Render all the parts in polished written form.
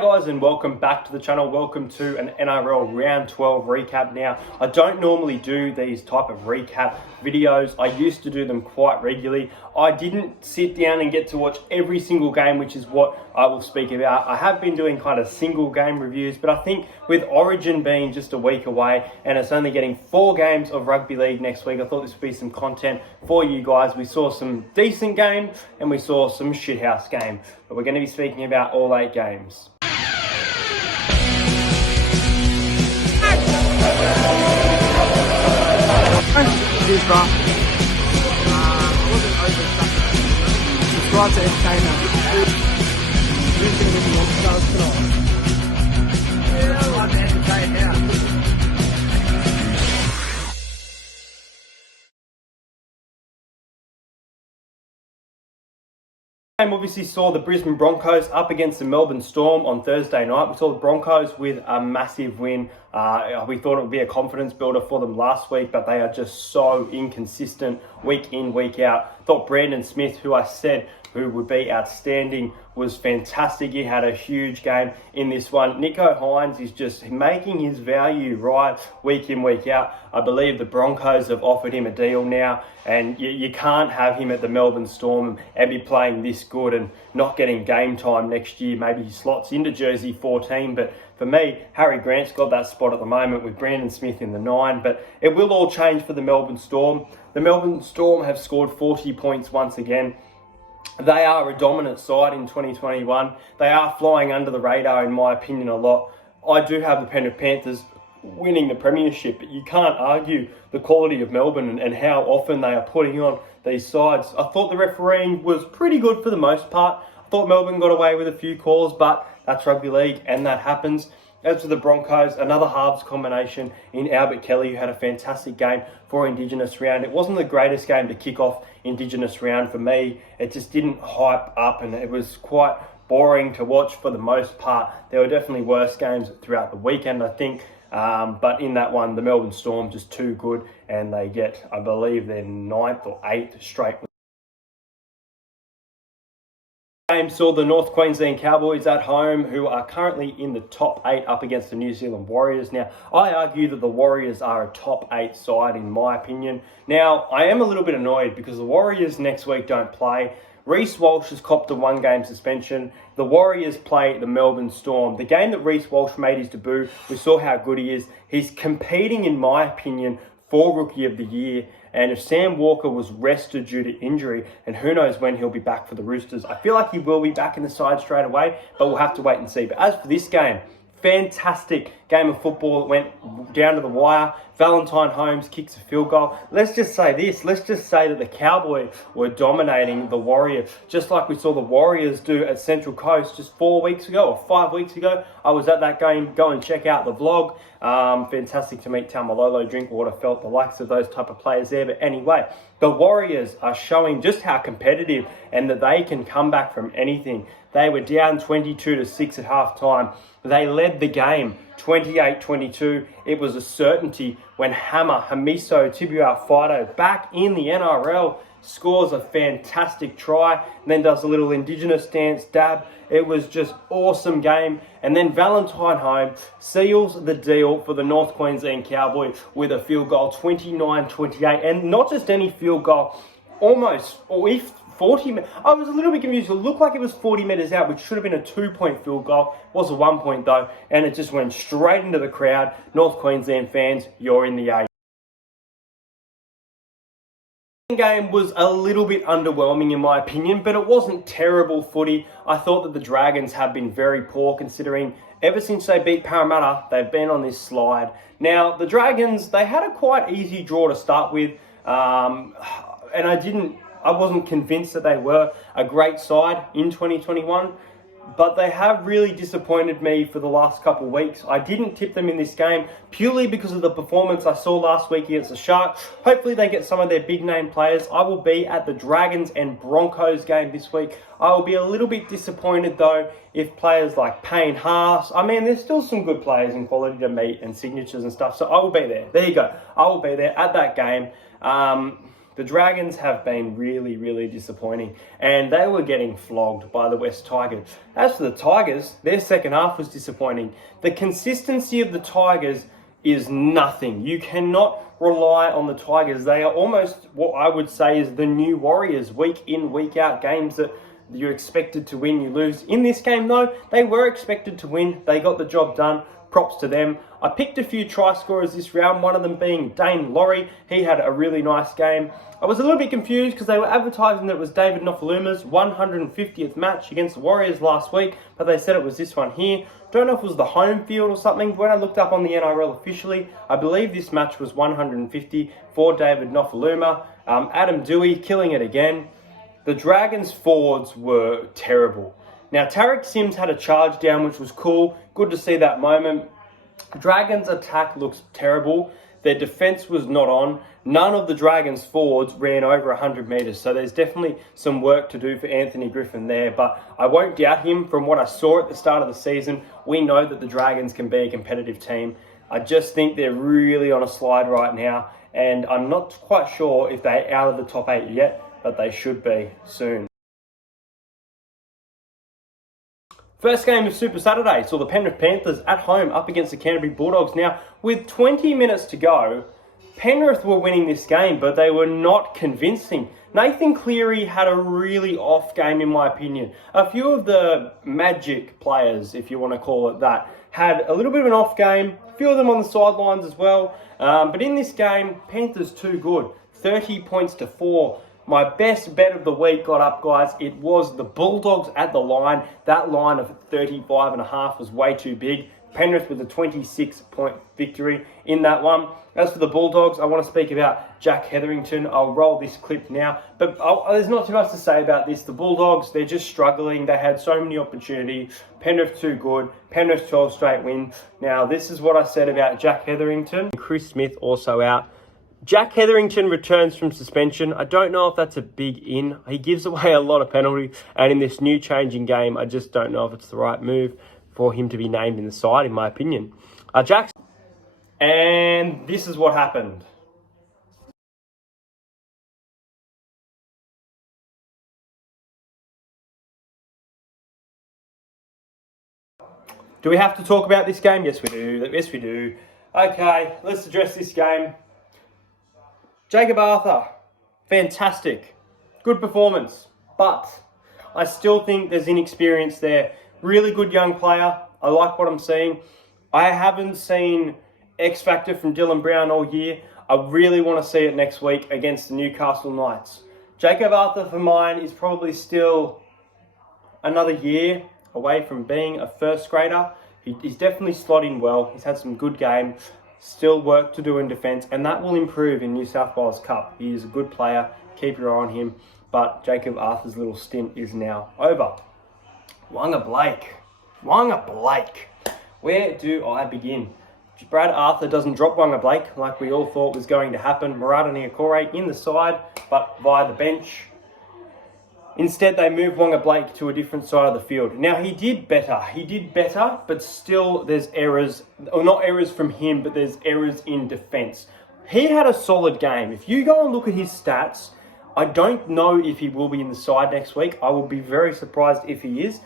Hey guys, and welcome back to the channel. Welcome to an NRL Round 12 recap. Now, I don't normally do these type of recap videos. I used to do them quite regularly. I didn't sit down and get to watch every single game, which is what I will speak about. I have been doing kind of single game reviews, but I think with Origin being just a week away and it's only getting 4 games of rugby league next week, I thought this would be some content for you guys. We saw some decent games and we saw some shithouse game, but we're going to be speaking about all 8 games. Cheers, bro. I wasn't overstuck. Subscribe to Entertainer. Who's going to win the All-Stars tonight? Yeah, I like to entertain now. Obviously saw the Brisbane Broncos up against the Melbourne Storm on Thursday night. We saw the Broncos with a massive win. We thought it would be a confidence builder for them last week, but they are just so inconsistent week in, week out. Thought Brandon Smith, who I said who would be outstanding, was fantastic. He had a huge game in this one. Nicho Hynes is just making his value right week in, week out. I believe the Broncos have offered him a deal now, and you can't have him at the Melbourne Storm and be playing this good and not getting game time next year. Maybe he slots into jersey 14, but for me, Harry Grant's got that spot at the moment with Brandon Smith in the 9, but it will all change for the Melbourne Storm. The Melbourne Storm have scored 40 points once again. They are a dominant side in 2021. They are flying under the radar, in my opinion, a lot. I do have the Penrith Panthers winning the premiership, but you can't argue the quality of Melbourne and how often they are putting on these sides. I thought the refereeing was pretty good for the most part. I thought Melbourne got away with a few calls, but that's rugby league and that happens. As for the Broncos, another halves combination in Albert Kelly, who had a fantastic game for Indigenous Round. It wasn't the greatest game to kick off Indigenous Round for me. It just didn't hype up and it was quite boring to watch for the most part. There were definitely worse games throughout the weekend, I think. But in that one, the Melbourne Storm just too good, and they get, I believe, their 9th or 8th straight. Game saw the North Queensland Cowboys at home, who are currently in the top 8 up against the New Zealand Warriors. Now, I argue that the Warriors are a top 8 side in my opinion. Now, I am a little bit annoyed because the Warriors next week don't play. Reece Walsh has copped a 1-game suspension. The Warriors play the Melbourne Storm. The game that Reece Walsh made his debut, we saw how good he is. He's competing, in my opinion, for Rookie of the Year. And if Sam Walker was rested due to injury, and who knows when he'll be back for the Roosters, I feel like he will be back in the side straight away, but we'll have to wait and see. But as for this game, fantastic game of football. It went down to the wire. Valentine Holmes kicks a field goal. Let's just say this. Let's just say that the Cowboys were dominating the Warriors, just like we saw the Warriors do at Central Coast just 4 weeks ago or 5 weeks ago. I was at that game. Go and check out the vlog. Fantastic to meet Taumalolo, Drinkwater, felt the likes of those type of players there. But anyway, the Warriors are showing just how competitive and that they can come back from anything. They were down 22-6 at halftime. They led the game 28-22. It was a certainty when Hammer, Hamiso, Tibuao-Fido, back in the NRL, scores a fantastic try and then does a little Indigenous dance dab. It was just awesome game. And then Valentine Holmes seals the deal for the North Queensland Cowboys with a field goal, 29-28. And not just any field goal, almost, or if 40, I was a little bit confused. It looked like it was 40 metres out, which should have been a 2-point field goal. It was a 1-point though, and it just went straight into the crowd. North Queensland fans, you're in the A. The game was a little bit underwhelming in my opinion, but it wasn't terrible footy. I thought that the Dragons have been very poor considering ever since they beat Parramatta, they've been on this slide. Now, the Dragons, they had a quite easy draw to start with, and I wasn't convinced that they were a great side in 2021, but they have really disappointed me for the last couple of weeks. I didn't tip them in this game purely because of the performance I saw last week against the Sharks. Hopefully they get some of their big name players. I will be at the Dragons and Broncos game this week. I will be a little bit disappointed though if players like Payne Haas, I mean there's still some good players in quality to meet and signatures and stuff, so I will be there. There you go. I will be there at that game. The Dragons have been really, really disappointing, and they were getting flogged by the West Tigers. As for the Tigers, their second half was disappointing. The consistency of the Tigers is nothing. You cannot rely on the Tigers. They are almost what I would say is the new Warriors, week in, week out, games that you're expected to win, you lose. In this game, though, they were expected to win. They got the job done. Props to them. I picked a few try scorers this round, one of them being Dane Laurie. He had a really nice game. I was a little bit confused because they were advertising that it was David Nofaluma's 150th match against the Warriors last week, but they said it was this one here. Don't know if it was the home field or something. When I looked up on the NRL officially, I believe this match was 150 for David Nofaluma. Adam Dewey killing it again. The Dragons' forwards were terrible. Now, Tarek Sims had a charge down, which was cool. Good to see that moment. Dragons' attack looks terrible. Their defence was not on. None of the Dragons' forwards ran over 100 metres. So there's definitely some work to do for Anthony Griffin there. But I won't doubt him. From what I saw at the start of the season, we know that the Dragons can be a competitive team. I just think they're really on a slide right now. And I'm not quite sure if they're out of the top 8 yet, but they should be soon. First game of Super Saturday saw the Penrith Panthers at home up against the Canterbury Bulldogs. Now, with 20 minutes to go, Penrith were winning this game, but they were not convincing. Nathan Cleary had a really off game, in my opinion. A few of the magic players, if you want to call it that, had a little bit of an off game. A few of them on the sidelines as well. But in this game, Panthers too good. 30 points to 4. My best bet of the week got up, guys. It was the Bulldogs at the line. That line of 35.5 was way too big. Penrith with a 26-point victory in that one. As for the Bulldogs, I want to speak about Jack Hetherington. I'll roll this clip now. But there's not too much to say about this. The Bulldogs, they're just struggling. They had so many opportunities. Penrith too good. Penrith 12 straight wins. Now, this is what I said about Jack Hetherington. Chris Smith also out. Jack Hetherington returns from suspension. I don't know if that's a big in. He gives away a lot of penalties. And in this new changing game, I just don't know if it's the right move for him to be named in the side, in my opinion. And this is what happened. Do we have to talk about this game? Yes, we do. Yes, we do. Okay, let's address this game. Jacob Arthur, fantastic. Good performance. But I still think there's inexperience there. Really good young player. I like what I'm seeing. I haven't seen X Factor from Dylan Brown all year. I really want to see it next week against the Newcastle Knights. Jacob Arthur, for mine, is probably still another year away from being a first grader. He's definitely slotting well. He's had some good games. Still work to do in defence, and that will improve in New South Wales Cup. He is a good player. Keep your eye on him. But Jacob Arthur's little stint is now over. Wanga Blake. Where do I begin? Brad Arthur doesn't drop Wanga Blake like we all thought was going to happen. Murata Niokore in the side, but via the bench. Instead, they moved Wanga Blake to a different side of the field. Now, he did better, but still there's errors. Or not errors from him, but there's errors in defence. He had a solid game. If you go and look at his stats, I don't know if he will be in the side next week. I will be very surprised if he is.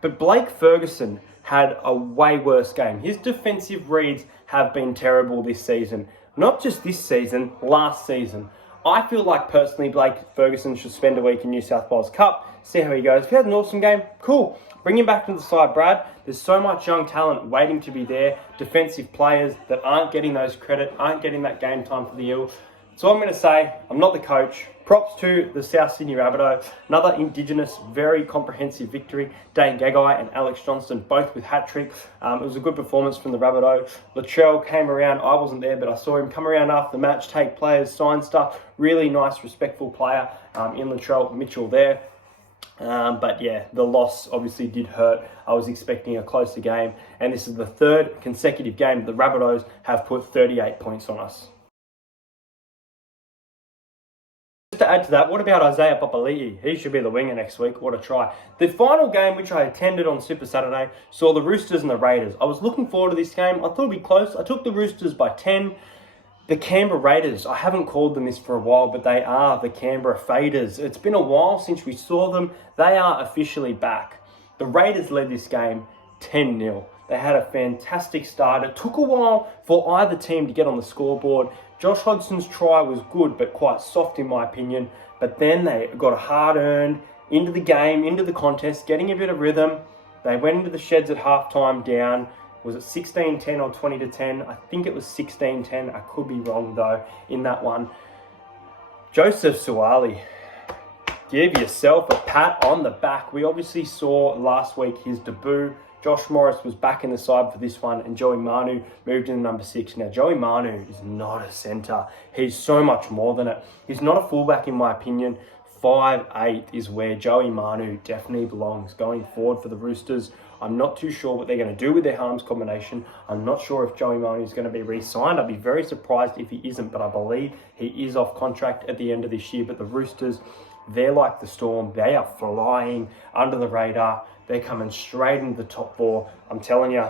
But Blake Ferguson had a way worse game. His defensive reads have been terrible this season. Not just this season, last season. I feel like personally Blake Ferguson should spend a week in New South Wales Cup, see how he goes. If he had an awesome game, cool. Bring him back to the side, Brad. There's so much young talent waiting to be there. Defensive players that aren't getting those credit, aren't getting that game time for the Eels. So I'm going to say, I'm not the coach. Props to the South Sydney Rabbitohs. Another Indigenous, very comprehensive victory. Dane Gagai and Alex Johnston, both with hat-tricks. It was a good performance from the Rabbitohs. Latrell came around. I wasn't there, but I saw him come around after the match, take players, sign stuff. Really nice, respectful player in Latrell Mitchell there. But yeah, the loss obviously did hurt. I was expecting a closer game. And this is the third consecutive game the Rabbitohs have put 38 points on us. To add to that, what about Isaiah Papali'i? He should be the winger next week. What a try. The final game, which I attended on Super Saturday, saw the Roosters and the Raiders. I was looking forward to this game. I thought it'd be close. I took the Roosters by 10. The Canberra Raiders, I haven't called them this for a while, but they are the Canberra Faders. It's been a while since we saw them. They are officially back. The Raiders led this game 10-0. They had a fantastic start. It took a while for either team to get on the scoreboard. Josh Hodgson's try was good, but quite soft in my opinion. But then they got a hard-earned into the game, into the contest, getting a bit of rhythm. They went into the sheds at halftime down. Was it 16-10 or 20-10? I think it was 16-10. I could be wrong, though, in that one. Joseph Suaalii, give yourself a pat on the back. We obviously saw last week his debut. Josh Morris was back in the side for this one, and Joey Manu moved into number 6. Now, Joey Manu is not a centre. He's so much more than it. He's not a fullback, in my opinion. 5'8" is where Joey Manu definitely belongs going forward for the Roosters. I'm not too sure what they're going to do with their harms combination. I'm not sure if Joey Manu is going to be re-signed. I'd be very surprised if he isn't, but I believe he is off contract at the end of this year. But the Roosters, they're like the Storm. They are flying under the radar. They're coming straight into the top 4. I'm telling you,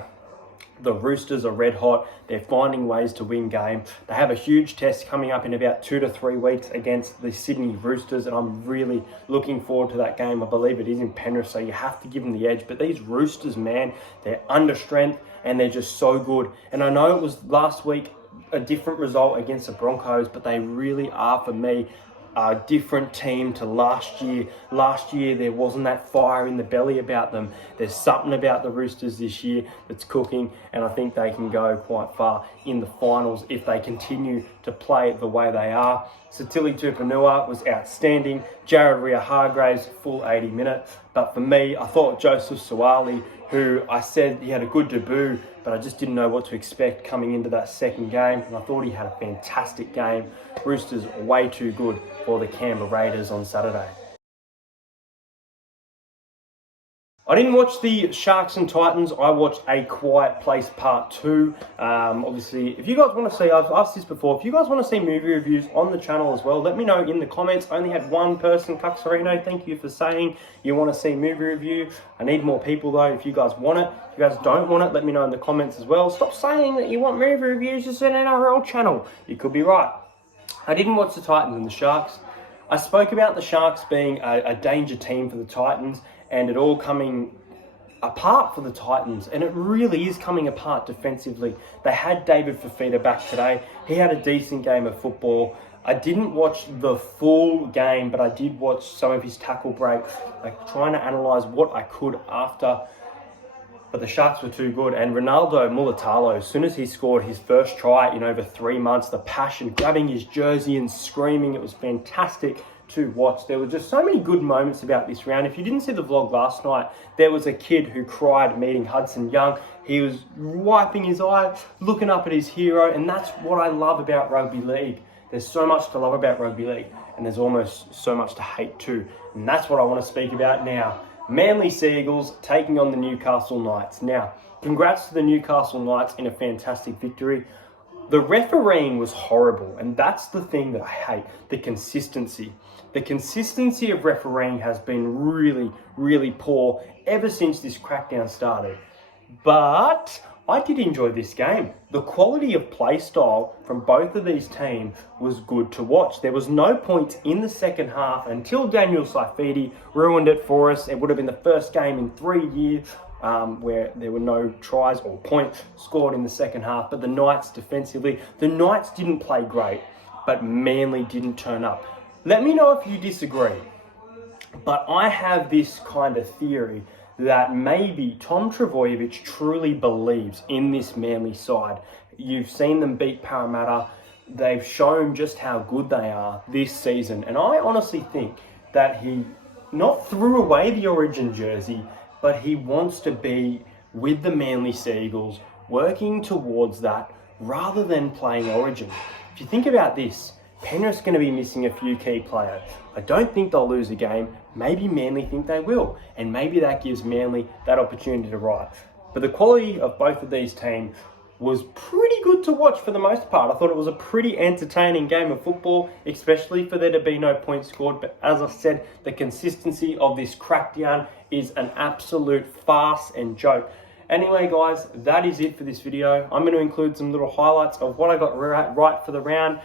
the Roosters are red hot. They're finding ways to win game. They have a huge test coming up in about 2 to 3 weeks against the Sydney Roosters, and I'm really looking forward to that game. I believe it is in Penrith, so you have to give them the edge. But these Roosters, man, they're under strength and they're just so good. And I know it was last week a different result against the Broncos, but they really are, for me, a different team to last year. Last year, there wasn't that fire in the belly about them. There's something about the Roosters this year that's cooking, and I think they can go quite far in the finals if they continue to play the way they are. Satili Tupanua was outstanding. Jared Ria-Hargraves, full 80 minutes. But for me, I thought Joseph Suaalii, who I said he had a good debut, but I just didn't know what to expect coming into that second game, and I thought he had a fantastic game. Roosters way too good for the Canberra Raiders on Saturday. I didn't watch the Sharks and Titans. I watched A Quiet Place Part 2. Obviously, if you guys want to see, I've asked this before, if you guys want to see movie reviews on the channel as well, let me know in the comments. I only had one person, Cuxarino. Thank you for saying you want to see movie review. I need more people though, if you guys want it. If you guys don't want it, let me know in the comments as well. Stop saying that you want movie reviews. It's an NRL channel. You could be right. I didn't watch the Titans and the Sharks. I spoke about the Sharks being a danger team for the Titans, and it all coming apart for the Titans, and it really is coming apart defensively. They had David Fafita back today. He had a decent game of football. I didn't watch the full game, but I did watch some of his tackle breaks, like trying to analyse what I could after. But the Sharks were too good, and Ronaldo Mulitalo, as soon as he scored his first try in over 3 months, the passion, grabbing his jersey and screaming, it was fantastic to watch. There were just so many good moments about this round. If you didn't see the vlog last night, there was a kid who cried meeting Hudson Young. He was wiping his eye, looking up at his hero, and that's what I love about rugby league. There's so much to love about rugby league, and there's almost so much to hate too. And that's what I want to speak about now. Manly Seagulls taking on the Newcastle Knights. Now, congrats to the Newcastle Knights in a fantastic victory. The refereeing was horrible, and that's the thing that I hate, the consistency. The consistency of refereeing has been really, really poor ever since this crackdown started. But I did enjoy this game. The quality of play style from both of these teams was good to watch. There was no points in the second half until Daniel Saifidi ruined it for us. It would have been the first game in 3 years where there were no tries or points scored in the second half. But the Knights defensively, the Knights didn't play great, but Manly didn't turn up. Let me know if you disagree. But I have this kind of theory that maybe Tom Trbojevic truly believes in this Manly side. You've seen them beat Parramatta. They've shown just how good they are this season. And I honestly think that he not threw away the Origin jersey, but he wants to be with the Manly Seagulls, working towards that rather than playing Origin. If you think about this, Penrith's going to be missing a few key players. I don't think they'll lose a game. Maybe Manly think they will. And maybe that gives Manly that opportunity to rise. But the quality of both of these teams was pretty good to watch for the most part. I thought it was a pretty entertaining game of football, especially for there to be no points scored. But as I said, the consistency of this crackdown is an absolute farce and joke. Anyway, guys, that is it for this video. I'm going to include some little highlights of what I got right for the round,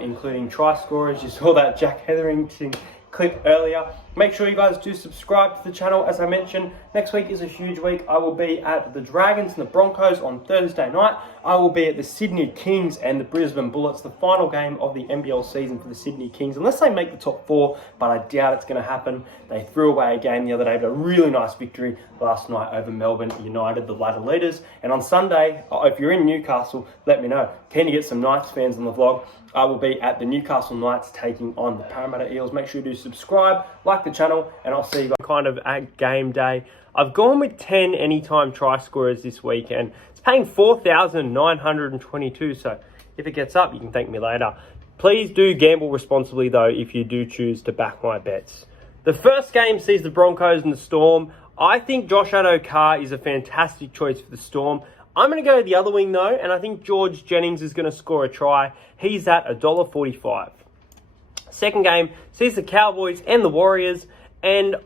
including try scorers. You saw that Jack Hetherington clip earlier. Make sure you guys do subscribe to the channel. As I mentioned, next week is a huge week. I will be at the Dragons and the Broncos on Thursday night. I will be at the Sydney Kings and the Brisbane Bullets, the final game of the NBL season for the Sydney Kings, unless they make the top 4, but I doubt it's going to happen. They threw away a game the other day, but a really nice victory last night over Melbourne United, the ladder leaders. And on Sunday, if you're in Newcastle, let me know. Keen to get some Knights fans on the vlog. I will be at the Newcastle Knights taking on the Parramatta Eels. Make sure you do subscribe, like the channel, and I'll see you guys kind of at game day. I've gone with 10 anytime try scorers this week, and it's paying $4,922. So if it gets up, you can thank me later. Please do gamble responsibly, though, if you do choose to back my bets. The first game sees the Broncos and the Storm. I think Josh Addo-Carr is a fantastic choice for the Storm. I'm going to go the other wing, though, and I think George Jennings is going to score a try. He's at $1.45. Second game sees the Cowboys and the Warriors, and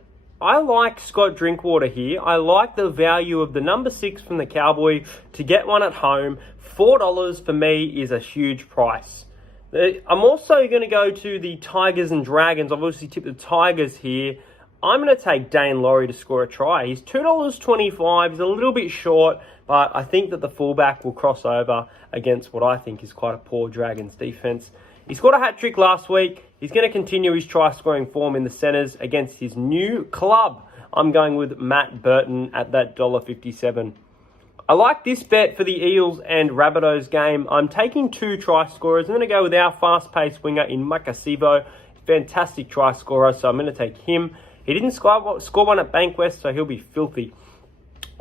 I like Scott Drinkwater here. I like the value of the number 6 from the Cowboy to get one at home. $4 for me is a huge price. I'm also going to go to the Tigers and Dragons. I've obviously tipped the Tigers here. I'm going to take Dane Laurie to score a try. He's $2.25. He's a little bit short, but I think that the fullback will cross over against what I think is quite a poor Dragons defense. He scored a hat-trick last week. He's going to continue his try-scoring form in the centres against his new club. I'm going with Matt Burton at that $1.57. I like this bet for the Eels and Rabbitohs game. I'm taking 2 try scorers. I'm going to go with our fast-paced winger in Makasivo. Fantastic try scorer, so I'm going to take him. He didn't score one at Bankwest, so he'll be filthy.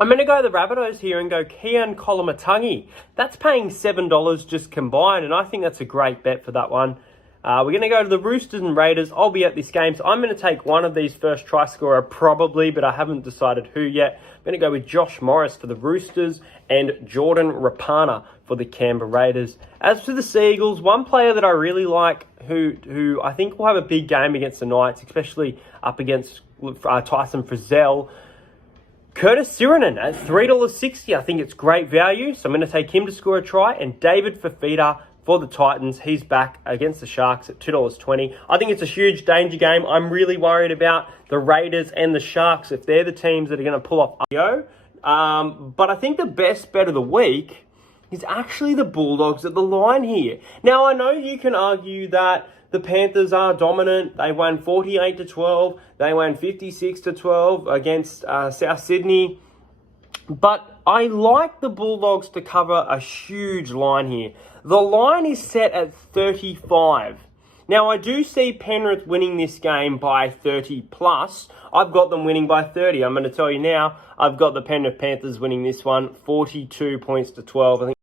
I'm going to go the Rabbitohs here and go Kean Kolamatangi. That's paying $7 just combined, and I think that's a great bet for that one. We're going to go to the Roosters and Raiders. I'll be at this game, so I'm going to take one of these first try scorer probably, but I haven't decided who yet. I'm going to go with Josh Morris for the Roosters and Jordan Rapana for the Canberra Raiders. As for the Seagulls, one player that I really like who I think will have a big game against the Knights, especially up against Tyson Frizzell, Curtis Sirenen at $3.60. I think it's great value, so I'm going to take him to score a try. And David Fafita for the Titans. He's back against the Sharks at $2.20. I think it's a huge danger game. I'm really worried about the Raiders and the Sharks if they're the teams that are going to pull off IO. But I think the best bet of the week is actually the Bulldogs at the line here. Now, I know you can argue that the Panthers are dominant. They won 48-12. They won 56-12 against South Sydney. But I like the Bulldogs to cover a huge line here. The line is set at 35. Now, I do see Penrith winning this game by 30 plus. I've got them winning by 30. I'm going to tell you now, I've got the Penrith Panthers winning this one 42 points to 12. I think